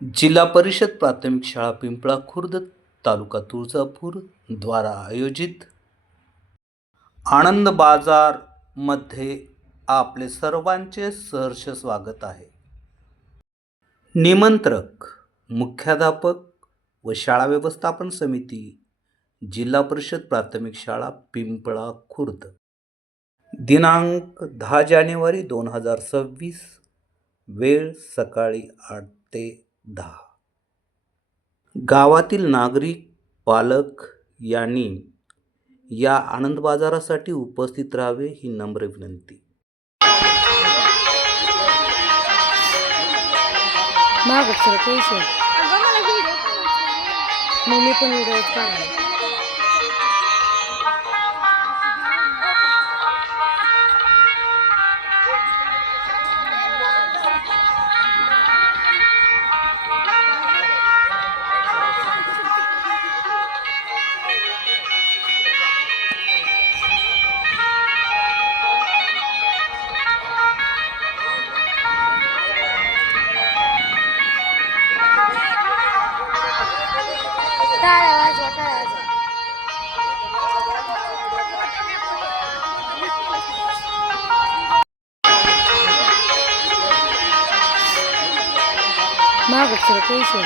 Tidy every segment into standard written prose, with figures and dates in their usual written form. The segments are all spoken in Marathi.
जिल्हा परिषद प्राथमिक शाळा पिंपळा खुर्द तालुका तुळजापूर द्वारा आयोजित आनंद बाजार मध्ये आपले सर्वांचे सहर्ष स्वागत आहे। निमंत्रक मुख्याध्यापक व शाळा व्यवस्थापन समिती जिल्हा परिषद प्राथमिक शाळा पिंपळा खुर्द दिनांक 10 जानेवारी 2026 वेळ सकाळी 8 ते 10। गावातील नागरिक पालक यांनी या आनंद बाजारासाठी उपस्थित राहावे ही नम्र विनंती। महागक्षर कैसे मम्मी पण व्हिडिओ काढला। महागक्षर कैसे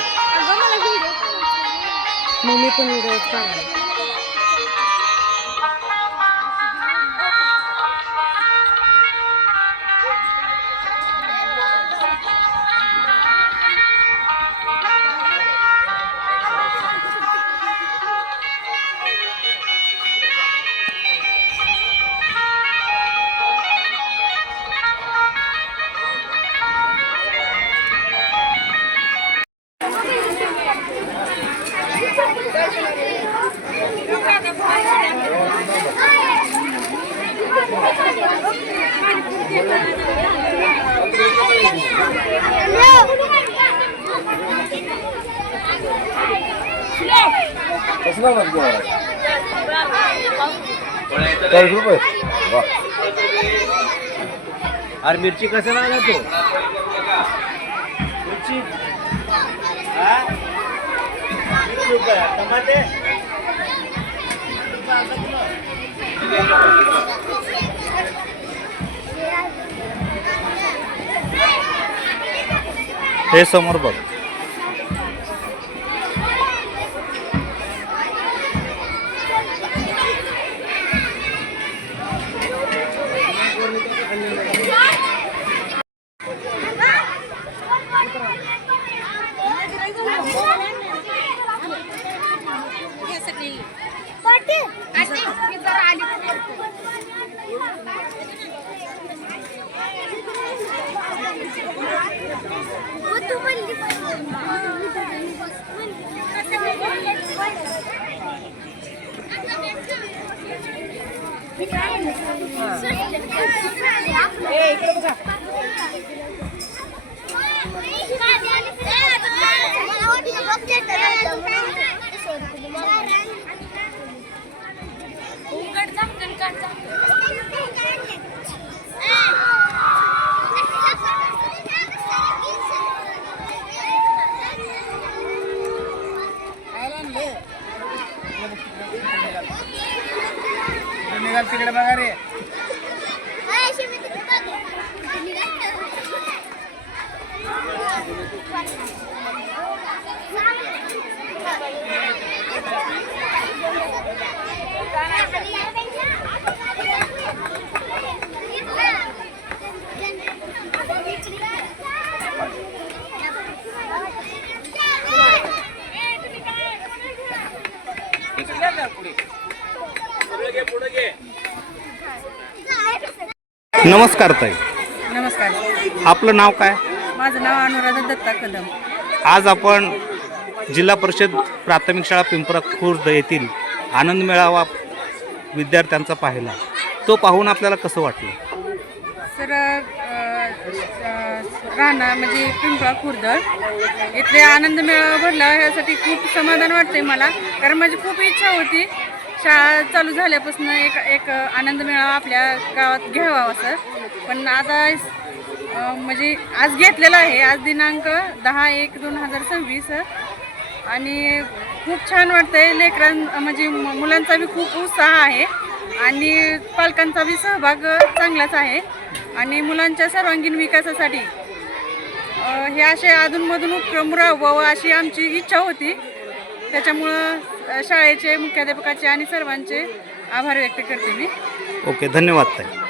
मम्मी पण व्हिडिओ काढला। और मिर्ची कैसे लगा तो मिर्ची टमाटे हे समोर बघ। निघाल तिकडे बघा रे। नमस्कार ताई। नमस्कार, आपलं नाव काय? माझं नाव अनुराधा दत्ता कदम। आज आपण जिल्हा परिषद प्राथमिक शाळा पिंपळा खुर्द येथील आनंद मेळावा विद्यार्थ्यांचा पाहिला, तो पाहून आपल्याला कसं वाटलं? सर राहणार म्हणजे पिंपळा खुर्द इथले आनंद मेळावा भरला यासाठी खूप समाधान वाटतंय मला, कारण माझी खूप इच्छा होती शाळा चालू झाल्यापासून एक आनंद मेळावा आपल्या गावात घ्यावा असं, पण आता म्हणजे आज घेतलेला आहे. आज दिनांक 10/1/2026 आणि खूप छान वाटतंय. म्हणजे मुलांचा बी खूप उत्साह आहे आणि पालकांचा बी सहभाग चांगलाच आहे आणि मुलांच्या सर्वांगीण विकासासाठी हे असे अधूनमधून उपक्रम राबवावं अशी आमची इच्छा होती. त्याच्यामुळं शाळेचे मुख्याध्यापकाचे आणि सर्वांचे आभार व्यक्त करते मी. ओके, धन्यवाद ताई.